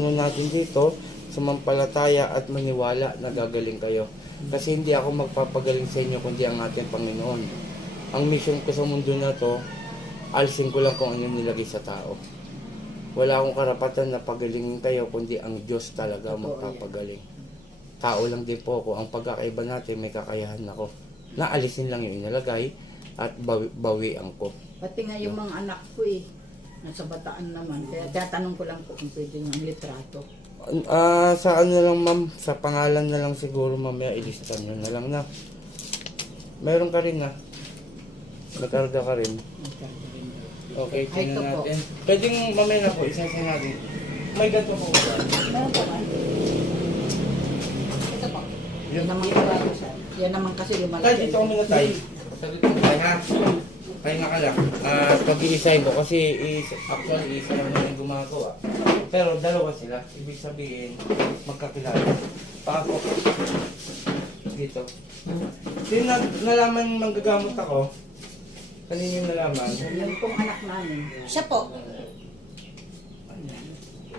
Ano natin dito, sumampalataya at maniwala na gagaling kayo. Kasi hindi ako magpapagaling sa inyo kundi ang ating Panginoon. Ang mission ko sa mundo na to, alisin ko lang kung ano nilagay sa tao. Wala akong karapatan na pagalingin kayo kundi ang Diyos talaga magpapagaling. Tao lang din po ako. Ang pagkakaiba natin, may kakayahan ako. Naalisin lang yung inalagay at bawi, bawian ko. Pati nga yung mga anak ko eh. Nasa bataan naman. Kaya tatanong ko lang po kung pwede yung litrato. Ah, sa ano lang ma'am, sa pangalan na lang siguro mamaya ilista nyo na lang na. Meron ka rin na. Nagkarga ka rin. Okay, Ay, tingnan ito po. natin. Pwedeng mamaya na po, isa-isa natin. May gato po ba? Meron pa ba? Ito po. Yan naman, yan naman kasi Tay, lumalaki. dito kami na tayo. Salit mo tayo ha. Kaya ka lang. Ah, pag-i-design ko kasi is, actually isa lang naman yung gumagawa. Pero dalawa sila. Ibig sabihin, magkakilala. Pako. Dito. Sino na, nalaman manggagamot ako? Kanino yung nalaman? Yan pong anak namin. Siya po.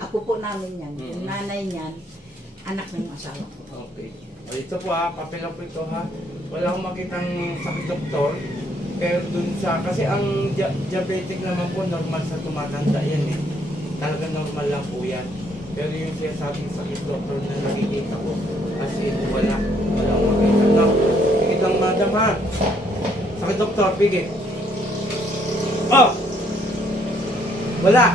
Ako po namin yan. Yung Mm. nanay niyan, anak ng asawa ko. Okay. O ito po ha, papel lang po ito ha. Wala akong makitang sakit doktor. Pero dun sa, kasi ang dia- diabetic naman po, normal sa tumatanda yan eh. Talaga normal lang po yan. Pero yung sinasabing sakit doktor na nakikita ko, as in, wala. Wala akong makita. No, pigit lang madam ha. Sakit doktor, pigit. Oh! Wala.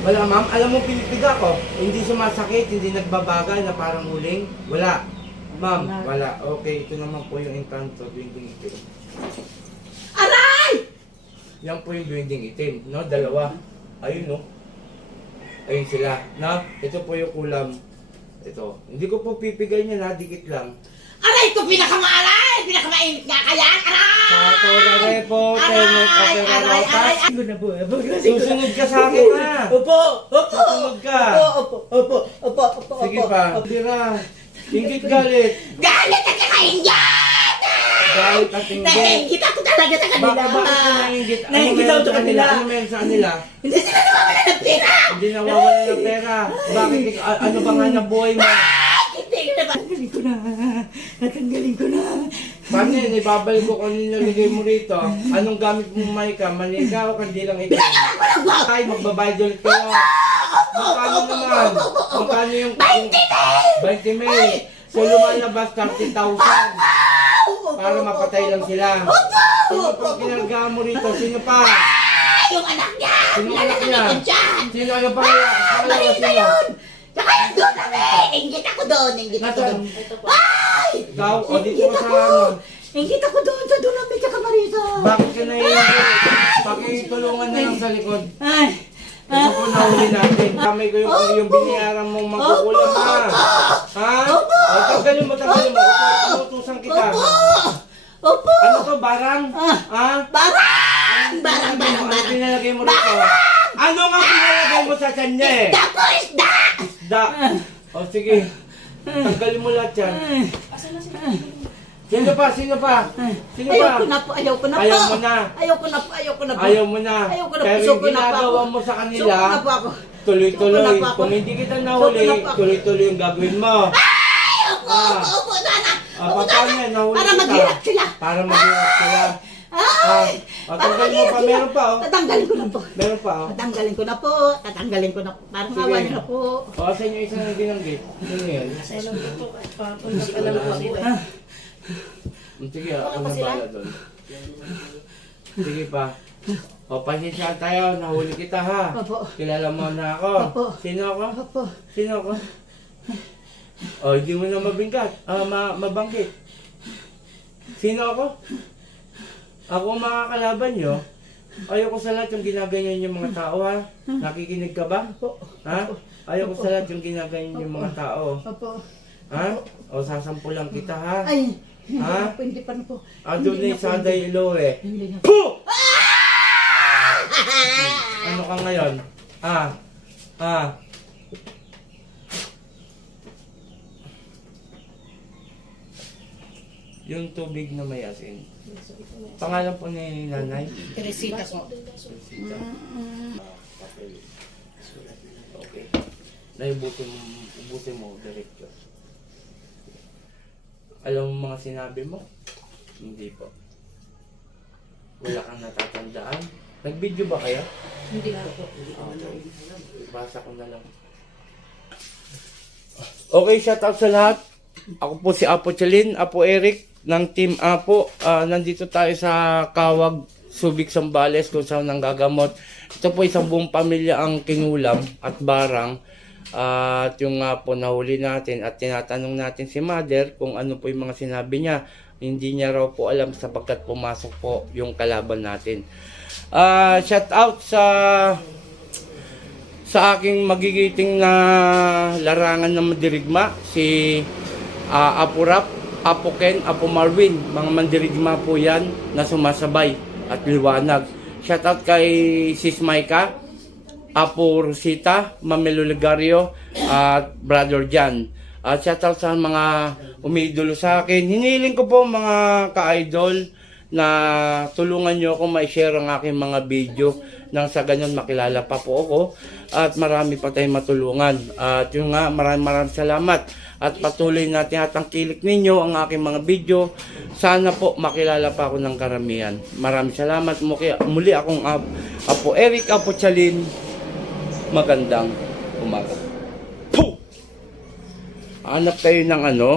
Wala ma'am. Alam mo, pinipiga ko. Hindi sumasakit, hindi nagbabagal na parang huling. Wala. Ma'am, wala. Okay, ito naman po yung encanto, dwinding itim. Aray! Yan po yung dwinding itim, no? Dalawa. Ayun, no? Ayun sila, no? Ito po yung kulam. Ito. Hindi ko po pipigay niya, na dikit lang. Aray ko pinakamaalay! Pinakamainit nga kaya! Aray! Torare po, Aray! Aray! Aray! Rotas. Ano na po? Susunod ka sa akin, ha? Opo! Opo! Susunod ka. Opo! Opo! Opo! Opo! Sige opo, pa. opo. Tira. Ingit galit. Galit at kakaingyan! Galit at inggit. Nainggit ako talaga sa kanila. Bakit bakit ka nainggit? Ano meron ako sa kanila? Ano meron sa kanila? Hindi sila nawawala ng pera! Hindi nawawala ng pera. Bakit? Ano ba nga ng buhay mo? Hindi na? Natanggalin ko na. Natanggalin ko na. Paano yun? Ibabalik ko kung ano yung nalagay mo rito. Anong gamit mo may ka? Mali ka o kandilang ikaw? Ay, magbabayad ulit kayo. Magkano naman? Magkano yung... 20 mil! 20 mil! So lumalabas 30,000 para mapatay lang sila. Sino pa kinarga mo rito? Sino pa? Ay! Yung anak niya! Sino anak niya? Dyan! Sino ano pa kaya? Pangalawa Balita sino? yun! Saka yun doon kami! Ingit ako doon! Ingit ako doon! Ay! Ikaw, o dito ka sa ano? Ingit ako doon sa doon namin sa Camarisa! Bakit ka naiingit? Pakitulungan na lang sa likod. Ay! Ito po nahuli natin. Kamay ko yung, yung biniyaran mong magkukulang ha. Ha? O, tanggalin mo, tanggalin mo. Upo, Inutusan kita. Opo! Opo! Ano to, barang? Ah. Ha? Barang! Barang! Ano Barang! ano Barang! pinalagay mo rito? Ano nga pinalagay mo sa kanya eh? Isda po! Isda! Da. O sige. Tanggalin mo lahat yan. Sino pa? Sino pa? Sino Ayaw pa? ko na po! Ayaw ko na po! Ayaw mo na. Ayaw ko na po! Ayaw ko na po! Ayaw mo na. Ayaw ko na po! Pero yung Suko na po ginagawa ako. mo sa Suko kanila, na po ako! tuloy-tuloy. Suko na ako. Kung hindi kita nahuli, Suko na ako. tuloy-tuloy yung gagawin mo. Ay! Opo! Ah. Opo! Ah, paano yan? Nahuli Para kita. maghirap sila! Para maghirap sila. Ay! Ah, Para tanggalin mo maghirap pa. sila. Meron pa, oh. Tatanggalin ko na po! Meron pa, oh. Tatanggalin ko na po! Tatanggalin ko na po! Parang Sige. awa niyo na po! O, sa inyo isang binanggit. Sino yun? Sige, ako na bala doon. Sige pa. O, pasensya tayo. Nahuli kita, ha? Opo! Kilala mo na ako. Opo. Sino ako? Opo! Sino ako? O, hindi mo na mabingkat. Ah, ma mabangkit. Sino ako? Ako ang makakalaban nyo. Ayoko sa lahat yung ginaganyan yung mga tao, ha? Nakikinig ka ba? Opo! Ha? Ayoko sa lahat yung ginagayon yung mga tao. Opo! Ha? O sasampulan kita ha? Ay! Hindi Ha? na po! Hindi pa na po! Sa daylo eh. Hindi na po! Puh! Ano ka ngayon? Ah. Ah. Yung tubig na may asin. Pangalan po ni nanay? Teresita po. Okay. naibutin mo, ubusin mo diretso. Alam mo mga sinabi mo? Hindi po. Wala kang natatandaan? Nag-video ba kayo? Hindi po. Okay. Basa ko na lang. Okay, shout out sa lahat. Ako po si Apo Chalin, Apo Eric ng Team Apo. Ah, nandito tayo sa Kawag, Subic, Sambales kung saan nanggagamot. Ito po isang buong pamilya ang kinulam at barang. at yung nga po nahuli natin at tinatanong natin si Mother kung ano po yung mga sinabi niya. Hindi niya raw po alam sapagkat pumasok po yung kalaban natin. Ah, shout out sa sa aking magigiting na larangan ng mandirigma, si ah, Apo Rap, Apo Ken, Apo Marvin, mga mandirigma po yan na sumasabay at liwanag. Shoutout kay Sis Maika, Apo Rosita, Mamelo Legario, at Brother Jan. At shoutout sa mga umidolo sa akin. Hiniling ko po mga ka-idol na tulungan nyo ako ma-share ang aking mga video nang sa ganyan makilala pa po ako at marami pa tayong matulungan. At yun nga, maraming maraming salamat at patuloy natin at ang kilik ninyo ang aking mga video. Sana po makilala pa ako ng karamihan. Maraming salamat. Muli, akong Ap- Apo Eric Apo Chalin. Magandang umaga. Hanap kayo ng ano?